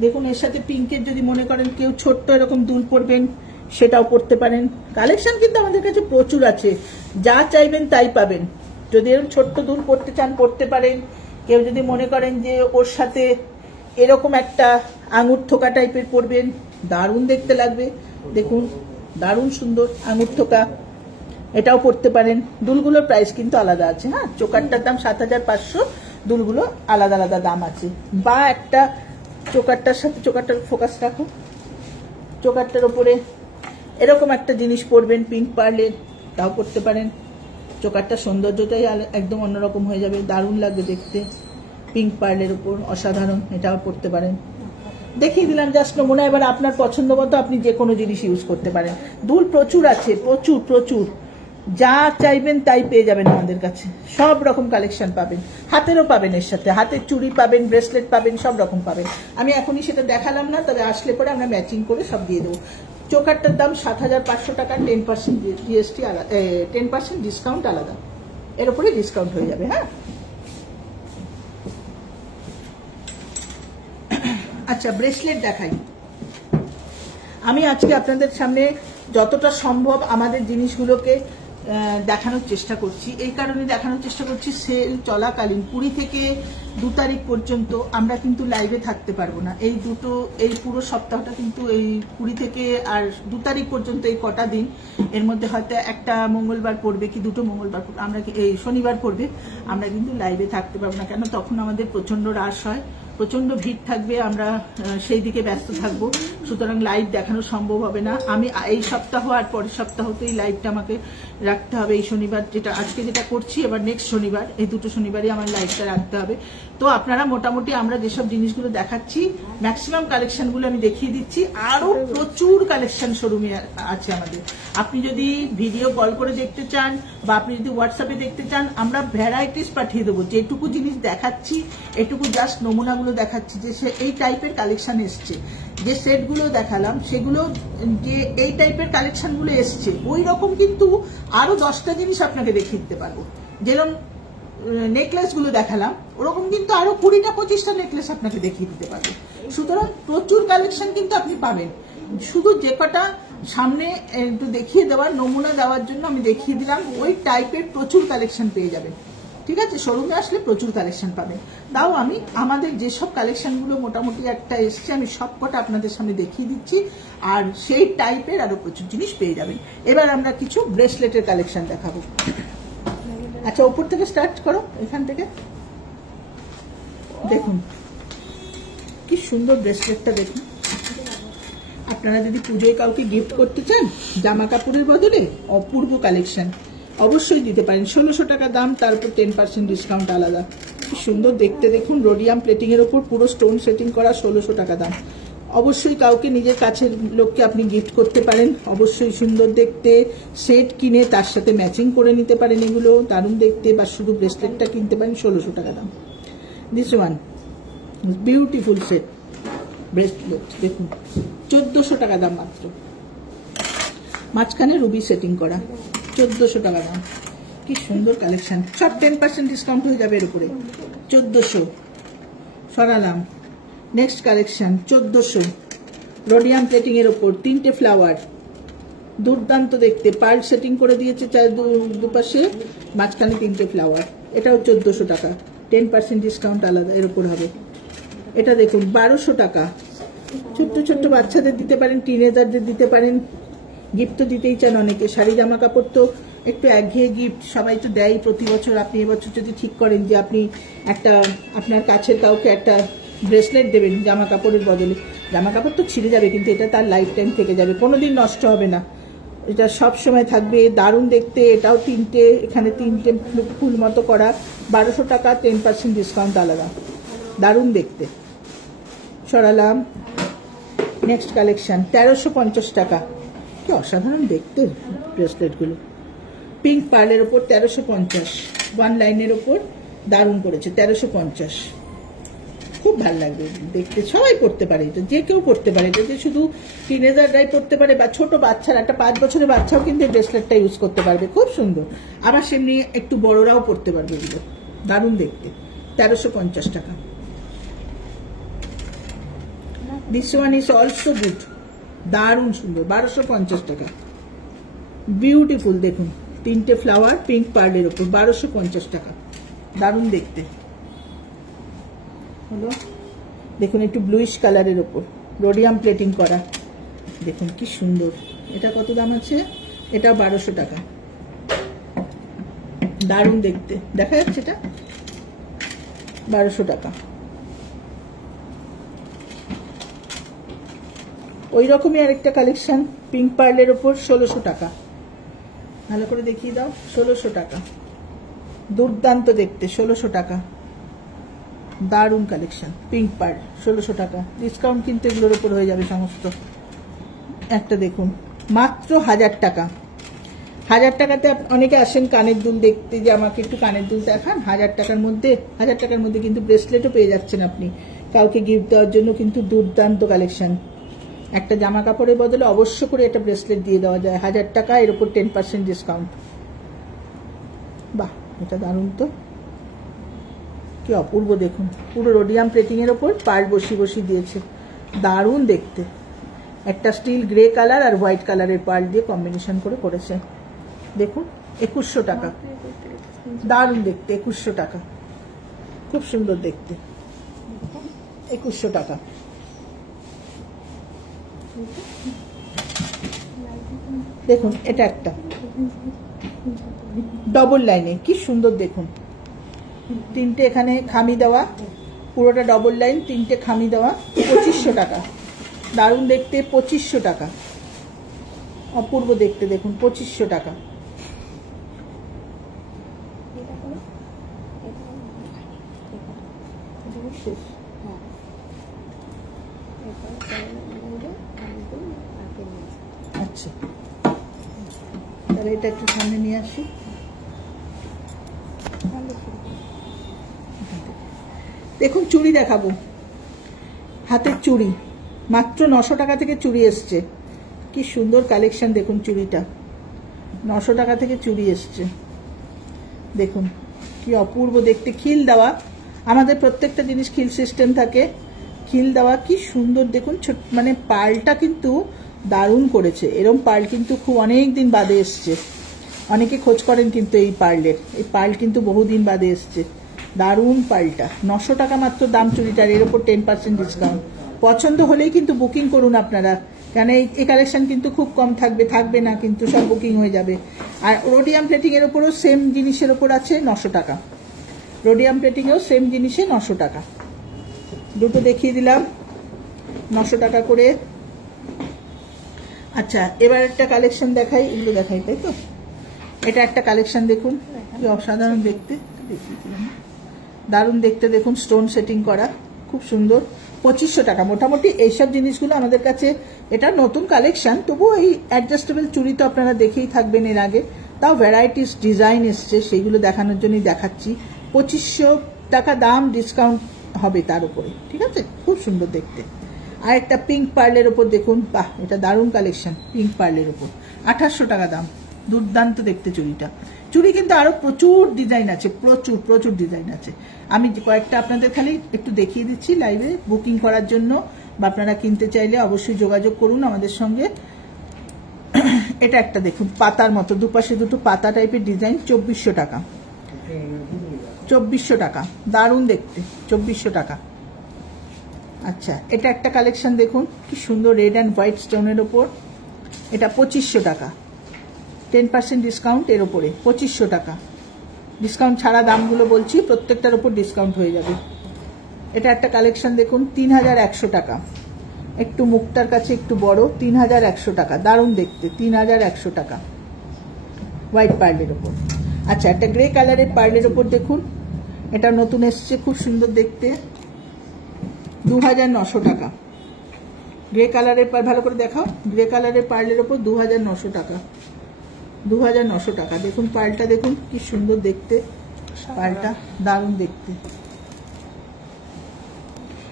দেখুন এর সাথে পিঙ্কের যদি মনে করেন কেউ ছোট্ট এরকম দুল পরবেন সেটাও পরতে পারেন। কালেকশন কিন্তু আমাদের কাছে প্রচুর আছে, যা চাইবেন তাই পাবেন। যদি এরকম ছোট্ট দুল পরতে চান পরতে পারেন। কেউ যদি মনে করেন যে ওর সাথে এরকম একটা আঙুর থোকা টাইপের পরবেন, দারুণ দেখতে লাগবে। দেখুন দারুণ সুন্দর আঙুর থোকা, এটাও পরতে পারেন। দুলগুলোর প্রাইস কিন্তু আলাদা আছে। হ্যাঁ, চোকারটার দাম 7500, দুলগুলো আলাদা আলাদা দাম আছে। বা একটা চোকারটার সাথে, চোকারটার ফোকাস রাখো, চোকারটার উপরে এরকম একটা জিনিস পরবেন পিঙ্ক পার্লের, তাও পরতে পারেন। চোকারটার সৌন্দর্যটাই একদম অন্যরকম হয়ে যাবে, দারুণ লাগবে দেখতে। পিঙ্ক পার্লের উপর অসাধারণ, এটাও পরতে পারেন। দেখিয়ে দিলাম জাস্ট নমুনা। এবার আপনার পছন্দ মতো আপনি যে কোনো জিনিস ইউজ করতে পারেন। দুল প্রচুর আছে, প্রচুর প্রচুর, যা চাইবেন তাই পেয়ে যাবেন আমাদের কাছে। সব রকম কালেকশন পাবেন, হাতেরও পাবেন, এর সাথে হাতের চুড়ি পাবেন, ব্রেসলেট পাবেন, সব রকম পাবেন। আমি এখনই সেটা দেখালাম না, তবে আসলে পরে আমরা ম্যাচিং করে সব দিয়ে দেবো। চোকারটার দাম 7500 টাকা, 10% জিএসটি, 10% ডিসকাউন্ট আলাদা, এর উপরে ডিসকাউন্ট হয়ে যাবে। হ্যাঁ, আচ্ছা ব্রেসলেট দেখাই। আমি আজকে আপনাদের সামনে যতটা সম্ভব আমাদের জিনিসগুলোকে দেখানোর চেষ্টা করছি। এই কারণে দেখানোর চেষ্টা করছি, সেল চলাকালীন 20 থেকে 2 তারিখ পর্যন্ত আমরা কিন্তু লাইভে থাকতে পারবো না। এই পুরো সপ্তাহটা কিন্তু এই 20 থেকে আর 2 তারিখ পর্যন্ত, এই কটা দিন, এর মধ্যে হয়তো একটা মঙ্গলবার পড়বে কি দুটো মঙ্গলবার পড়বে, আমরা এই শনিবার পড়বে, আমরা কিন্তু লাইভে থাকতে পারবো না। কেন, তখন আমাদের প্রচন্ড রাশ হয়, প্রচন্ড ভিড় থাকবে, আমরা সেই দিকে ব্যস্ত থাকবো, সুতরাং লাইভ দেখানো সম্ভব হবে না। আমি এই সপ্তাহ আর পরের সপ্তাহতেই লাইভটা আমাকে রাখতে হবে। এই শনিবার যেটা আজকে যেটা করছি, এবার নেক্সট শনিবার, এই দুটো শনিবারই আমার লাইভটা রাখতে হবে। তো আপনারা মোটামুটি আমরা যেসব জিনিসগুলো দেখাচ্ছি ম্যাক্সিমাম কালেকশনগুলো আমি দেখিয়ে দিচ্ছি। আরো প্রচুর কালেকশন শোরুমে আছে আমাদের। আপনি যদি ভিডিও কল করে দেখতে চান বা আপনি যদি হোয়াটসঅ্যাপে দেখতে চান, আমরা ভ্যারাইটিস পাঠিয়ে দেবো। যেটুকু জিনিস দেখাচ্ছি এটুকু জাস্ট নমুনাগুলো দেখাচ্ছি, যে সে এই টাইপের কালেকশন এসছে। যে সেটগুলো দেখালাম সেগুলো, যে এই টাইপের কালেকশনগুলো এসছে, ওই রকম কিন্তু আরো 10টা জিনিস আপনাকে দেখিয়ে দিতে পারবো। যেরকম নেকলেস গুলো দেখালাম, ওরকম কিন্তু আরো 20টা 25টা নেকলেস আপনাকে দেখিয়ে দিতে পারবো। সুতরাং প্রচুর কালেকশন কিন্তু আপনি পাবেন। শুধু যে কটা সামনে একটু দেখিয়ে দেওয়ার, নমুনা দেওয়ার জন্য আমি দেখিয়ে দিলাম, ওই টাইপের প্রচুর কালেকশন পেয়ে যাবেন। ঠিক আছে, শোরুমে আসলে প্রচুর কালেকশন পাবেন। তাও আমি আমাদের যেসব কালেকশনগুলো মোটামুটি একটা এসছে, আমি সব কটা আপনাদের সামনে দেখিয়ে দিচ্ছি, আর সেই টাইপের আরো প্রচুর জিনিস পেয়ে যাবেন। এবার আমরা কিছু ব্রেসলেটের কালেকশন দেখাবো। আচ্ছা, উপর থেকে স্টার্ট করো, এখান থেকে দেখুন কি সুন্দর ব্রেসলেটটা। দেখুন, আপনারা যদি পুজোয় কাউকে গিফট করতে চান জামা কাপড়ের বদলে, অপূর্ব কালেকশন, অবশ্যই দিতে পারেন। 1600 টাকা দাম, তার উপর 10% ডিসকাউন্ট আলাদা। কি সুন্দর দেখতে দেখুন, রোডিয়াম প্লেটিং এর উপর পুরো স্টোন সেটিং করা, 1600 টাকা দাম। অবশ্যই কাউকে নিজের কাছের লোককে আপনি গিফট করতে পারেন, অবশ্যই সুন্দর দেখতে। সেট কিনে তার সাথে ম্যাচিং করে নিতে পারেন, এগুলো দারুণ দেখতে। বা শুধু ব্রেসলেটটা কিনতে পারেন, 1600 টাকা দাম। This one beautiful set bracelet, দেখুন 1400 টাকা দাম মাত্র। মাঝখানে রুবি সেটিং করা, 1400 টাকা দাম। কি সুন্দর কালেকশন, সব 10% ডিসকাউন্ট হয়ে যাবে এর উপরে। 1400 সরালাম। নেক্সট কালেকশন 1400, রোডিয়াম প্লেটিং এর উপর, 3টে ফ্লাওয়ার, দুর্দান্ত দেখতে। পার্ল সেটিং করে দিয়েছে দুপাশে, মাঝখানে 3টে ফ্লাওয়ার। এটাও 1400 টাকা, 10% ডিসকাউন্ট আলাদা এর উপর হবে। এটা দেখুন 1200 টাকা। ছোট্ট ছোট্ট বাচ্চাদের দিতে পারেন, টিনেজারদের দিতে পারেন, গিফট তো দিতেই চান অনেকে। শাড়ি জামা কাপড় তো একটু একঘেয়ে গিফট সবাই তো দেয় প্রতি বছর। আপনি এবছর যদি ঠিক করেন যে আপনি একটা আপনার কাছের কাউকে একটা ব্রেসলেট দেবেন জামা কাপড়ের বদলে, জামা কাপড় তো ছিঁড়ে যাবে কিন্তু এটা তার লাইফ টাইম থেকে যাবে, কোনোদিন নষ্ট হবে না। এটা সব সময় থাকবে, দারুণ দেখতে। এটাও তিনটে, এখানে তিনটে ফুল মতো করা, 1200 টাকা, 10% ডিসকাউন্ট আলাদা, দারুণ দেখতে। সরালাম। নেক্সট কালেকশন 1350 টাকা, কি অসাধারণ দেখতে ব্রেসলেটগুলো। পিঙ্ক পার্লের ওপর 1350, 1 লাইনের ওপর দারুণ করেছে, 1350, খুব ভালো লাগবে দেখতে। সবাই পড়তে পারে এটা, যে কেউ পড়তে পারে এটা, যে শুধু টিনেজাররাই পড়তে পারে বা ছোট বাচ্চারা, একটা 5 বছরের বাচ্চাও কিন্তু এই ব্রেসলেটটা ইউজ করতে পারবে, খুব সুন্দর। আবার সেমনি একটু বড়রাও পড়তে পারবে এগুলো, দারুণ দেখতে, 1350 টাকা। This one is also good, দারুণ সুন্দর, 1250 টাকা, বিউটিফুল। দেখুন তিনটে ফ্লাওয়ার পিঙ্ক পার্লের ওপর, 1250 টাকা, দারুণ দেখতে হলো। দেখুন একটু ব্লুইশ কালারের ওপর রোডিয়াম প্লেটিং করা, দেখুন কি সুন্দর। এটা কত দাম আছে? এটা 1200 টাকা, দারুণ দেখতে, দেখা যাচ্ছে এটা 1200 টাকা। ওই রকমই আরেকটা কালেকশন পিঙ্ক পার্লের ওপর 1600 টাকা, ভালো করে দেখিয়ে দাও, 1600 টাকা, দুর্দান্ত দেখতে, 1600 টাকা, দারুণ কালেকশন পিঙ্ক পার্ল, 1600 টাকা, ডিসকাউন্ট কিন্তু এগুলোর উপর হয়ে যাবে সমস্ত। একটা দেখুন মাত্র 1000 টাকা, 1000 টাকাতে অনেকে আসেন কানের দুল দেখতে, যে আমাকে একটু কানের দুল দেখান। 1000 টাকার মধ্যে, 1000 টাকার মধ্যে কিন্তু ব্রেসলেটও পেয়ে যাচ্ছেন আপনি, কাউকে গিফট দেওয়ার জন্য কিন্তু দুর্দান্ত কালেকশন। একটা জামা কাপড়ের বদলে অবশ্য করে একটা ব্রেসলেট দিয়ে দেওয়া যায়, 1000 টাকা, এর উপর 10% ডিসকাউন্ট। বাহ, এটা দারুণ তো, কি অপূর্ব দেখুন, পুরো রোডিয়াম প্লেটিং এর ওপর পার্ল বসি দিয়েছে, দারুণ দেখতে। একটা স্টিল গ্রে কালার আর হোয়াইট কালারের পার্ল দিয়ে কম্বিনেশন করে করেছে, দেখুন 2100 টাকা, দারুণ দেখতে, 2100 টাকা, খুব সুন্দর দেখতে, 2100 টাকা। দেখুন এটা একটা ডবল লাইনে, কি সুন্দর দেখুন, তিনটে এখানে খামি দেওয়া, পুরোটা ডবল লাইন, তিনটে খামি দেওয়া, 2500 টাকা, দারুণ দেখতে, 2500 টাকা, অপূর্ব দেখতে, দেখুন 2500 টাকা। আচ্ছা, তাহলে এটা একটু সামনে নিয়ে আসি। দেখুন চুড়ি দেখাবো, হাতের চুড়ি, মাত্র 900 টাকা থেকে চুড়ি এসছে, কি সুন্দর কালেকশন। দেখুন চুড়িটা 900 টাকা থেকে চুড়ি এসছে, দেখুন কি অপূর্ব দেখতে, খিল দেওয়া, আমাদের প্রত্যেকটা জিনিস খিল সিস্টেম থাকে, খিল দেওয়া, কি সুন্দর দেখুন। মানে পার্লটা কিন্তু দারুণ করেছে, এরকম পার্ল কিন্তু খুব অনেক দিন বাদে এসছে, অনেকে খোঁজ করেন কিন্তু এই পার্লের, এই পার্ল কিন্তু বহুদিন বাদে এসছে, দারুণ পার্লটা, 900 টাকা মাত্র দাম চুড়িটার, এর ওপর 10% ডিসকাউন্ট। পছন্দ হলেই কিন্তু বুকিং করুন আপনারা, কেন এই কালেকশন কিন্তু খুব কম থাকবে না কিন্তু, সব বুকিং হয়ে যাবে। আর রোডিয়াম প্লেটিং এর ওপরও সেম জিনিসের ওপর আছে 900 টাকা, রোডিয়াম প্লেটিংয়েও সেম জিনিসে 900 টাকা, দুটো দেখিয়ে দিলাম 900 টাকা করে। আচ্ছা, এবার একটা কালেকশন দেখাই, এগুলো দেখাই তাই তো। এটা একটা কালেকশন দেখুন, কি অসাধারণ দেখতে, দারুণ দেখতে, দেখুন স্টোন সেটিং করা, খুব সুন্দর, 2500 টাকা। মোটামুটি এইসব জিনিসগুলো আমাদের কাছে, এটা নতুন কালেকশন, তবুও এই অ্যাডজাস্টেবল চুড়ি তো আপনারা দেখেই থাকবেন এর আগে, তাও ভ্যারাইটিস ডিজাইন এসছে, সেইগুলো দেখানোর জন্যই দেখাচ্ছি। 2500 টাকা দাম, ডিসকাউন্ট হবে তার উপরে, ঠিক আছে, খুব সুন্দর দেখতে। আর একটা পিঙ্ক পার্লের ওপর দেখুন, বাহ, এটা দারুণ কালেকশন, পিঙ্ক পার্লের ওপর 2800 টাকা দাম, দুর্দান্ত দেখতে চুড়িটা। চুড়ি কিন্তু আরো প্রচুর ডিজাইন আছে, প্রচুর ডিজাইন আছে। আমি কয়েকটা আপনাদের খালি একটু দেখিয়ে দিচ্ছি লাইভে, বুকিং করার জন্য বা আপনারা কিনতে চাইলে অবশ্যই যোগাযোগ করুন আমাদের সঙ্গে। এটা একটা দেখুন, পাতার মতো, দুপাশে দুটো পাতা টাইপের ডিজাইন, 2400 টাকা, 2400 টাকা, দারুণ দেখতে, 2400 টাকা। আচ্ছা, এটা একটা কালেকশন দেখুন, কি সুন্দর, রেড অ্যান্ড হোয়াইট স্টোনের ওপর, এটা 2500 টাকা, 10% ডিসকাউন্ট এর ওপরে, 2500 টাকা, ডিসকাউন্ট ছাড়া দামগুলো বলছি, প্রত্যেকটার উপর ডিসকাউন্ট হয়ে যাবে। এটা একটা কালেকশন দেখুন, 3100 টাকা, একটু মুখটার কাছে একটু বড়, 3100 টাকা, দারুণ দেখতে, 3100 টাকা হোয়াইট পার্লের ওপর। আচ্ছা, একটা গ্রে কালারের পার্লের ওপর দেখুন, এটা নতুন এসছে, খুব সুন্দর দেখতে, 2900 টাকা। গ্রে কালারের ভালো করে দেখাও, গ্রে কালারের পার্লের ওপর 2900 টাকা, 2900 টাকা। দেখুন পার্লটা, দেখুন কি সুন্দর দেখতে পার্লটা, দারুণ দেখতে।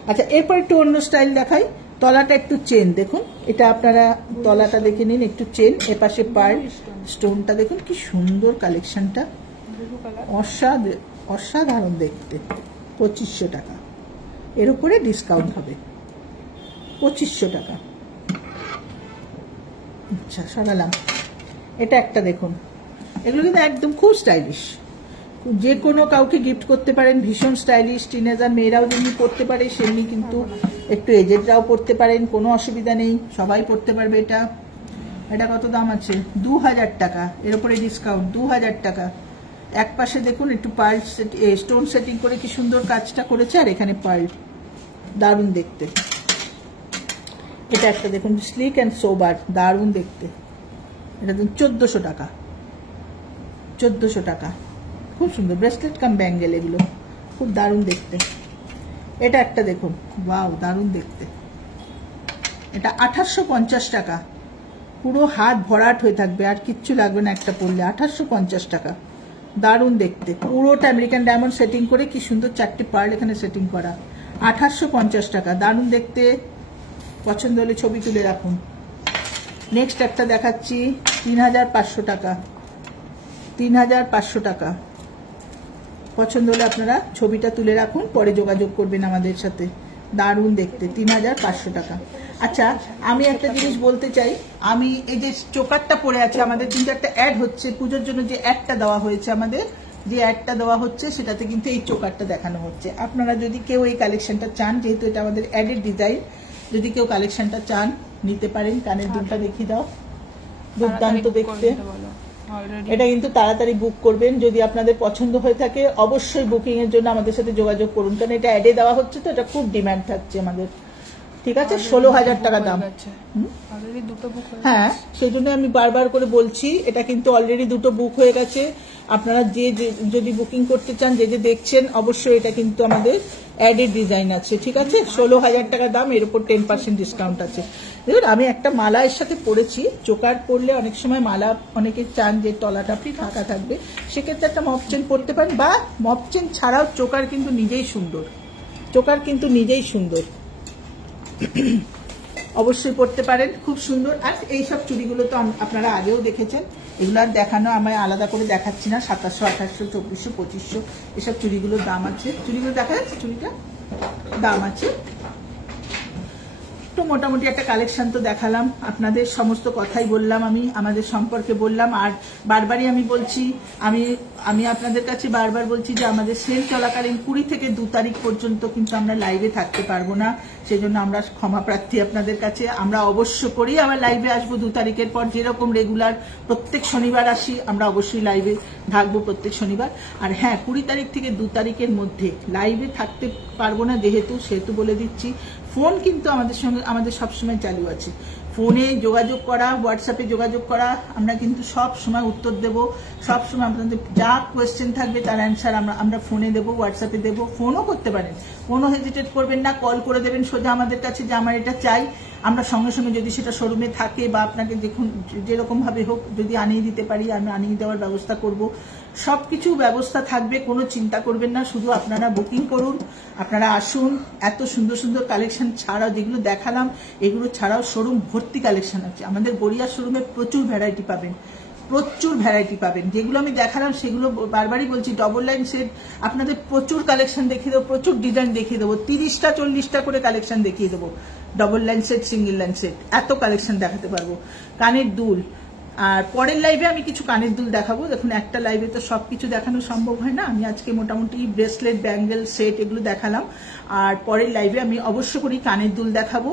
আচ্ছা, এরপর একটু অন্য স্টাইল দেখাই। তলাটা একটু চেন, দেখুন এটা আপনারা তলাটা দেখে নিন, একটু চেন, এপাশে পার্ল, স্টোনটা দেখুন কি সুন্দর কালেকশনটা, অসাধারণ দেখতে। 2500 টাকা, এর উপরে ডিসকাউন্ট হবে, 2500 টাকা। আচ্ছা, সরালাম। এটা একটা দেখুন, এগুলো কিন্তু একদম খুব স্টাইলিশ, যে কোনো কাউকে গিফট করতে পারেন, ভীষণ স্টাইলিশ। টিনেজার মেয়েরাও যেমনি পড়তে পারে সেমনি কিন্তু একটু এজেডরাও পড়তে পারেন, কোনো অসুবিধা নেই, সবাই পড়তে পারবে। এটা এটা কত দাম আছে? 2000 টাকা, এর উপরে ডিসকাউন্ট 2000 টাকা। এক পাশে দেখুন একটু পার্ল স্টোন সেটিং করে কি সুন্দর কাজটা করেছে, আর এখানে পার্ল, দারুণ দেখতে। এটা একটা দেখুন, স্লিক অ্যান্ড সোবার, দারুণ দেখতে। এটা দেখুন 1400 টাকা, 1400 টাকা, খুব সুন্দর ব্রেসলেট কাম ব্যাঙ্গেল, এগুলো খুব দারুণ দেখতে। এটা একটা দেখুন, ওয়াও, দারুণ দেখতে। এটা 2850 টাকা, পুরো হাত ভরাট হয়ে থাকবে, আর কিচ্ছু লাগবে না একটা পরলে, 2850 টাকা, দারুণ দেখতে। পুরোটা আমেরিকান ডায়মন্ড সেটিং করে কি সুন্দর 4টে পার্ল এখানে সেটিং করা, 2850 টাকা, দারুণ দেখতে। পছন্দ হলে ছবি তুলে রাখুন। নেক্সট একটা দেখাচ্ছি, 3500 টাকা, 3500 টাকা। পছন্দ হলে আপনারা ছবিটা তুলে রাখুন, পরে যোগাযোগ করবেন আমাদের সাথে, দারুণ দেখতে, 3500 টাকা। আচ্ছা, আমি একটা জিনিস বলতে চাই, আমি এই যে চোকারটা পরে আছে, আমাদের কিন্তু একটা অ্যাড হচ্ছে পুজোর জন্য, যে অ্যাডটা দেওয়া হয়েছে আমাদের, যে অ্যাডটা দেওয়া হচ্ছে সেটাতে কিন্তু এই চোকারটা দেখানো হচ্ছে। আপনারা যদি কেউ এই কালেকশনটা চান, যেহেতু এটা আমাদের অ্যাডের ডিজাইন, যদি কেউ কালেকশনটা চান নিতে পারেন। কানের দুলটা দেখিয়ে দাও, দুর্দান্ত দেখতে। এটা কিন্তু তাড়াতাড়ি বুক করবেন, যদি আপনাদের পছন্দ হয়ে থাকে অবশ্যই বুকিং এর জন্য আমাদের সাথে যোগাযোগ করুন, কারণ এটা অ্যাডে দেওয়া হচ্ছে তো এটা খুব ডিমান্ড থাকছে আমাদের, ঠিক আছে। 16000 টাকা দাম। হ্যাঁ, সেই জন্য আমি বারবার করে বলছি, এটা কিন্তু অলরেডি 2টো বুক হয়ে গেছে। আপনারা যে যদি বুকিং করতে চান, যে দেখছেন, অবশ্যই এটা কিন্তু আমাদের অ্যাডের ডিজাইন আছে, ঠিক আছে। 16000 টাকা দাম, এর উপর 10% ডিসকাউন্ট আছে। দেখুন, আমি একটা মালা এর সাথে পরেছি, চোকার পরলে অনেক সময় মালা অনেকে চান যে তলাটা ফাঁকা থাকবে, সেক্ষেত্রে একটা মপ চেন পরতে পারেন, বা মপ চেন ছাড়াও চোকার কিন্তু নিজেই সুন্দর, চোকার কিন্তু নিজেই সুন্দর, অবশ্যই পড়তে পারেন, খুব সুন্দর। আর এইসব চুড়িগুলো তো আপনারা আগেও দেখেছেন, এগুলো আর দেখানো আমায় আলাদা করে দেখাচ্ছি না। 2700, 2800, 2400, 2500 এসব চুড়িগুলোর দাম আছে। চুড়িগুলো দেখা যাচ্ছে, চুড়িটা দাম আছে। তো মোটামুটি একটা কালেকশন তো দেখালাম আপনাদের, সমস্ত কথাই বললাম, আমি আমাদের সম্পর্কে বললাম। আর বারবারই আমি বলছি, আমি আপনাদের কাছে বারবার বলছি যে আমাদের সেল চলাকালীন 20 থেকে 2 তারিখ পর্যন্ত কিন্তু আমরা লাইভে থাকতে পারবো না, সেজন্য আমরা ক্ষমা প্রার্থী আপনাদের কাছে। আমরা অবশ্য করেই আবার লাইভে আসবো 2 তারিখের পর, যেরকম রেগুলার প্রত্যেক শনিবার আসি, আমরা অবশ্যই লাইভে থাকবো প্রত্যেক শনিবার। আর হ্যাঁ, 20 তারিখ থেকে 2 তারিখের মধ্যে লাইভে থাকতে পারবো না, সেহেতু বলে দিচ্ছি, ফোন কিন্তু আমাদের সবসময় চালু আছে। ফোনে যোগাযোগ করা, হোয়াটসঅ্যাপে যোগাযোগ করা, আমরা কিন্তু সব সময় উত্তর দেব, সব সময় আপনাদের যা কোয়েশ্চেন থাকবে তার অ্যান্সার আমরা ফোনে দেবো, হোয়াটসঅ্যাপে দেবো, ফোনও করতে পারেন, কোনো হেজিটেট করবেন না, কল করে দেবেন সোজা আমাদের কাছে যে আমার এটা চাই। আমরা সঙ্গে সঙ্গে যদি সেটা শোরুমে থাকে বা আপনাকে দেখুন যেরকম ভাবে হোক যদি আনিয়ে দিতে পারি, আমরা আনিয়ে দেওয়ার ব্যবস্থা করব। সবকিছু ব্যবস্থা থাকবে, কোনো চিন্তা করবেন না, শুধু আপনারা বুকিং করুন, আপনারা আসুন। এত সুন্দর সুন্দর কালেকশন ছাড়াও, যেগুলো দেখালাম এগুলো ছাড়াও শোরুম ভর্তি কালেকশন আছে। আমাদের গড়িয়া শোরুমে প্রচুর ভ্যারাইটি পাবেন, প্রচুর ভ্যারাইটি পাবেন। যেগুলো আমি দেখালাম সেগুলো বারবারই বলছি, ডবল লাইন সেট আপনাদের প্রচুর কালেকশন দেখিয়ে দেবো, প্রচুর ডিজাইন দেখিয়ে দেবো, 30টা 40টা করে কালেকশন দেখিয়ে দেবো। Double line set, single line set, এত কালেকশন দেখাতে পারবো। কানের দুল, আর পরের লাইভে আমি কিছু কানের দুল দেখাবো। দেখুন, একটা লাইভে তো সবকিছু দেখানো সম্ভব হয় না, আমি আজকে মোটামুটি ব্রেসলেট, ব্যাঙ্গেল সেট এগুলো দেখালাম। আর পরের লাইভে আমি অবশ্য করি কানের দুল দেখাবো,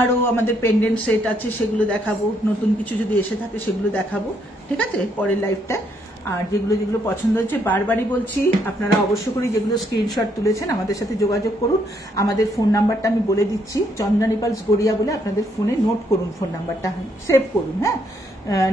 আরও আমাদের পেন্ডেন্ট সেট আছে সেগুলো দেখাবো, নতুন কিছু যদি এসে থাকে সেগুলো দেখাবো, ঠিক আছে, পরের লাইভটা। আর যেগুলো যেগুলো পছন্দ হচ্ছে বারবারই বলছি, আপনারা অবশ্য করে যেগুলো স্ক্রিনশট তুলেছেন আমাদের সাথে যোগাযোগ করুন। আমাদের ফোন নাম্বারটা আমি বলে দিচ্ছি, চন্দনা নিপালস গড়িয়া বলে আপনাদের ফোনে নোট করুন, ফোন নাম্বারটা সেভ করুন। হ্যাঁ,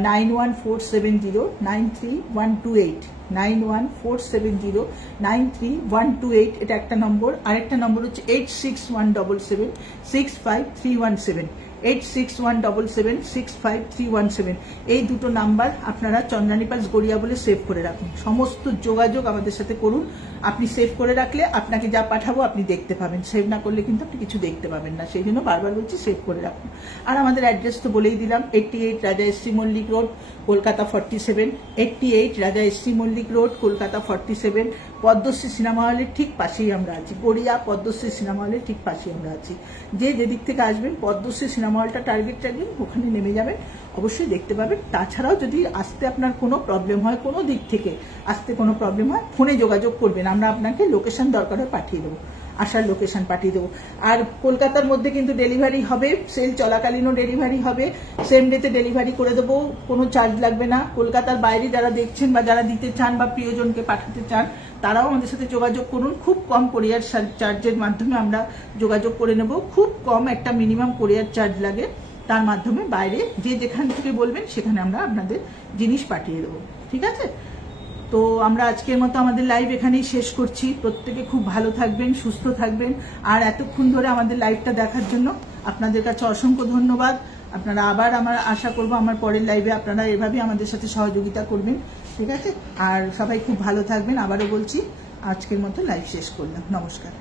9147093128, 9147093128, এটা একটা নম্বর। আরেকটা নম্বর হচ্ছে 8617765317, 8617765317। এই দুটো নাম্বার আপনারা চন্দনা নিপালস গড়িয়া বলে সেভ করে রাখুন। সমস্ত যোগাযোগ আমাদের সাথে করুন। আপনি সেভ করে রাখলে আপনাকে যা পাঠাবো আপনি দেখতে পাবেন, সেভ না করলে কিন্তু আপনি কিছু দেখতে পাবেন না। সেই জন্য বারবার বলছি সেভ করে রাখুন। আর আমাদের অ্যাড্রেস তো বলেই দিলাম, 88 Raja S C Mallick road, Kolkata 47, 88 Raja S C Mallick road, Kolkata 47, Padmashri cinema হলের ঠিক পাশেই আমরা আছি। গড়িয়া পদ্মশ্রী সিনেমা হলের ঠিক পাশেই আমরা আছি। যে যেদিক থেকে আসবেন পদ্মশ্রী সিনেমা হলটা টার্গেট রাখবেন, ওখানে নেমে যাবেন, অবশ্যই দেখতে পাবেন। তাছাড়াও যদি আসতে আপনার কোনো প্রবলেম হয়, কোনো দিক থেকে আসতে কোনো প্রবলেম হয়, ফোনে যোগাযোগ করবেন, আমরা আপনাকে লোকেশন দরকার হয় পাঠিয়ে দেবো, আসার লোকেশন পাঠিয়ে দেবো। আর কলকাতার মধ্যে কিন্তু ডেলিভারি হবে, সেল চলাকালীনও ডেলিভারি হবে, সেম ডেতে ডেলিভারি করে দেবো, কোনো চার্জ লাগবে না। কলকাতার বাইরে যারা দেখছেন বা যারা দিতে চান বা প্রিয়জনকে পাঠাতে চান, তারাও আমাদের সাথে যোগাযোগ করুন। খুব কম কোরিয়ার চার্জের মাধ্যমে আমরা যোগাযোগ করে নেব, খুব কম একটা মিনিমাম কোরিয়ার চার্জ লাগে, তার মাধ্যমে বাইরে যে যেখান থেকে বলবেন সেখানে আমরা আপনাদের জিনিস পাঠিয়ে দেবো। ঠিক আছে, তো আমরা আজকের মতো আমাদের লাইভ এখানেই শেষ করছি। প্রত্যেকে খুব ভালো থাকবেন, সুস্থ থাকবেন। আর এতক্ষণ ধরে আমাদের লাইভটা দেখার জন্য আপনাদের কাছে অসংখ্য ধন্যবাদ। আপনারা আবার আমার আশা করব আমার পরের লাইভে আপনারা এভাবে আমাদের সাথে সহযোগিতা করবেন। ঠিক আছে, আর সবাই খুব ভালো থাকবেন। আবারও বলছি, আজকের মতো লাইভ শেষ করলাম। নমস্কার।